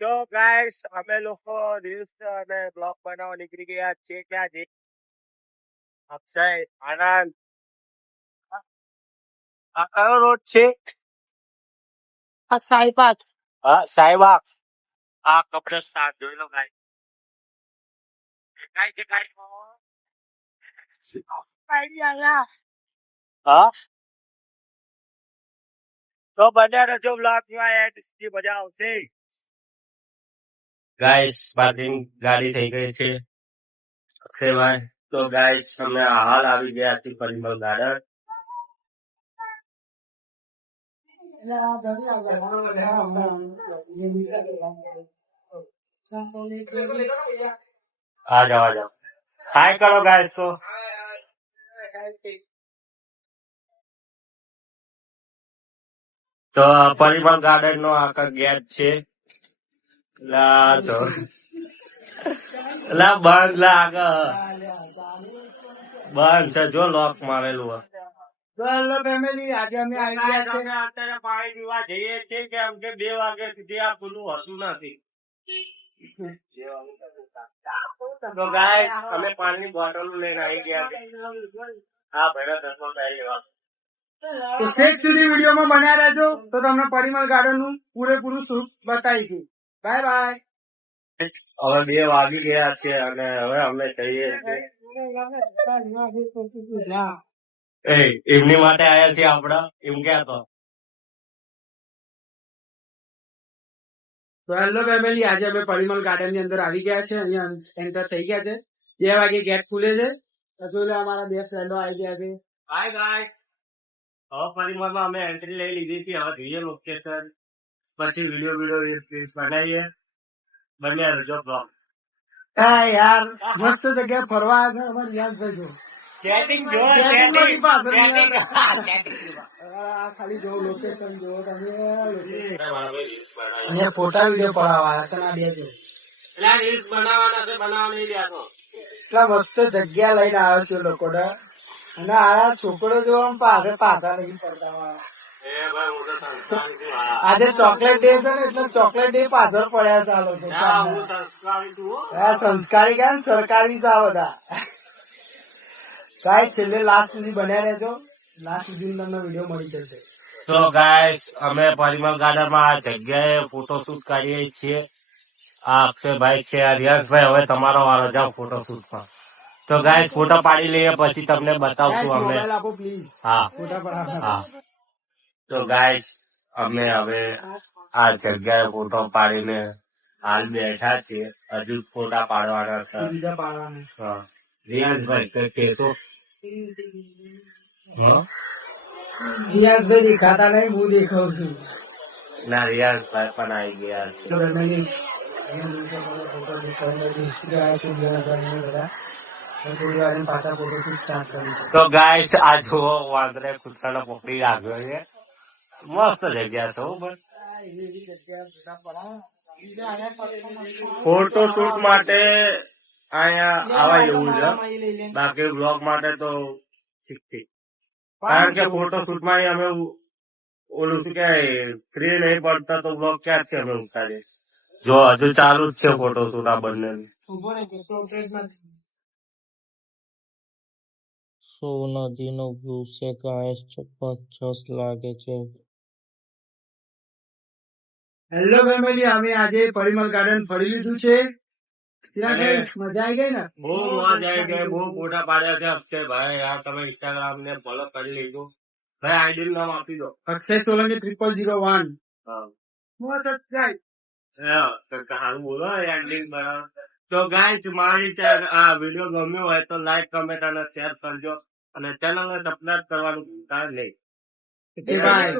તો ગાઈસ અમે લોકો રીલ્સ અને બ્લોગ બનાવવા નીકળી ગયા છે. ક્યાં છે અક્ષય, આનંદ? આ કયો રોડ છે? સાઈબાગ. હા, સાઈબાગ. આ કબ્રસ્તાન જોઈ લો ગાઈસ. ગાય છે ગાય. હા, તો બન્યા રહેજો બ્લોગમાં, એન્ડ સુધી મજા આવશે. ગાઈસ પાર્કિંગ ગાડી થઈ ગઈ છે અક્ષયભાઈ. તો ગાઈસ અમે હાલ આવી ગયા છીએ પરિમલ ગાર્ડન. આ જાઓ હાય કરો ગાઈસ. તો પરિમલ ગાર્ડન નો આખા ગેટ છે. બંધ લાગ બંધ છે, જો લોક મારેલું. હેલો ફેમિલી, આજે અમે આવી ગયા છે. અત્યારે પાણી પીવા જઈએ છીએ કેમ કે 2 વાગ્યા સુધી આ ખુલ્લું હોતું નથી. તો ગાઈસ અમે પાણીની બોટલ લઈને આવી ગયા છે. હા ભાઈ, 10 લેવા. તો છેક સુધી વિડીયોમાં બન્યા રહેજો, તો તમને પરિમલ ગાર્ડન નું પૂરેપૂરું શૂટ બતાવીશું. Bye bye. હવે 2 વાગી ગયા છે અને હવે અમે જઈએ છીએ. એમની માટે આવ્યા છીએ આપડા, એમ ક્યાં તો હેલો ફેમિલી, આજે અમે પરિમલ ગાર્ડન ની અંદર આવી ગયા છે. અહીંયા એન્ટર થઈ ગયા છે. 2 વાગે ગેટ ખુલે છે. જોઈ લો, અમારા 2 ફ્રેન્ડો આવી ગયા છે. હાય ગાઈસ, હવે પરિમલમાં અમે એન્ટ્રી લઈ લીધી છે. હવે જોઈએ લોકેશન, પછી વિડીયો રીલ્સ બનાવીએ. બન્યા રહેજો બ્લોગ. હા યાર, મસ્ત જગ્યા ફરવા આવ્યા છે. અમારે યાદ કરજો. ખાલી જો લોકેશન જો તમે, અહીંયા ફોટા વિડીયો પડાવવા છે. રીલ્સ બનાવવાના છે, બનાવવા નહીં દેતો. એટલા મસ્ત જગ્યા લઈને આવ્યો છે લોકો ને. અને આ છોકરો જો પાછા નહીં પડતા. આજે ચોકલેટ ડે છે ને, એટલે ચોકલેટ ડે પાછળ પડ્યા છે આ લોકો. સંસ્કારી ગયા ને, સરકારી છે આ બધા. ગાઈસ છેલ્લે લાસ્ટ સુધી બન્યા રહેજો. લાસ્ટ સુધી તમને વિડીયો મળી જશે. તો ગાઈસ અમે પરિમલ ગાર્ડન માં આ જગ્યાએ ફોટોશૂટ કરીએ છીએ. આ અક્ષયભાઈ છે, આ રિયાઝભાઈ. હવે તમારો વારો, જાઓ ફોટોશૂટ માં. તો ગાઈસ ફોટો પાડી લઈએ, પછી તમને બતાવશું અમે. મોબાઈલ આપો પ્લીઝ. હા ફોટા પડાવવા. હા. તો ગાઈસ અમે હવે આ જગ્યાએ ફોટો પાડીને હાલ બેઠા છીએ. હજુ ફોટા પાડવાના છે. બીજા પાડવાના. હા, રિયાઝભાઈ કઈ કેશો? રિયાઝભાઈ દેખાતા નહીં, હું દેખાઉં છું. ના, રિયાઝભાઈ પણ આવી ગયા છે. તો ગાઈસ આ જુઓ, વાંદરે કૂતરાને પકડી રાખ્યો છે. મસ્ત જગ્યા છે. ફોટો શૂટ માટે અહીંયા આવા એવું છે, બાકી બ્લોગ માટે તો ઠીક ઠીક. કારણ કે ફોટો શૂટ માં અમે ઓલું શું કે ફ્રી નહીં પડતા, તો બ્લોગ ક્યાંથી અમે ઉતારીએ. જો હજુ ચાલુ જ છે ફોટો શૂટ આ બંને. સો નદીનો વ્યૂ છે ગાઈસ, જબરજસ્ત લાગે છે. હેલો ફેમિલી, અમે આજે પરિમલ ગાર્ડન ફરી લીધું છે. મજા આવી ગઈ ને? બહુ મજા આવી ગઈ. બહુ ફોટા પાડ્યા છે અક્ષયભાઈ. આ તમે ઇન્સ્ટાગ્રામ ને ફોલો કરી લીધો. ભાઈ આઈડી નામ આપી દો. અક્ષય સોલંકી 0001. સારું બોલો એન્ડિંગ બરાબર. તો ગાઈસ મારી આ વિડીયો ગમ્યો હોય તો લાઈક, કમેન્ટ અને શેર કરજો, અને ચેનલને સબસ્ક્રાઇબ કરવાનું ભૂલતા નહીં. બાય.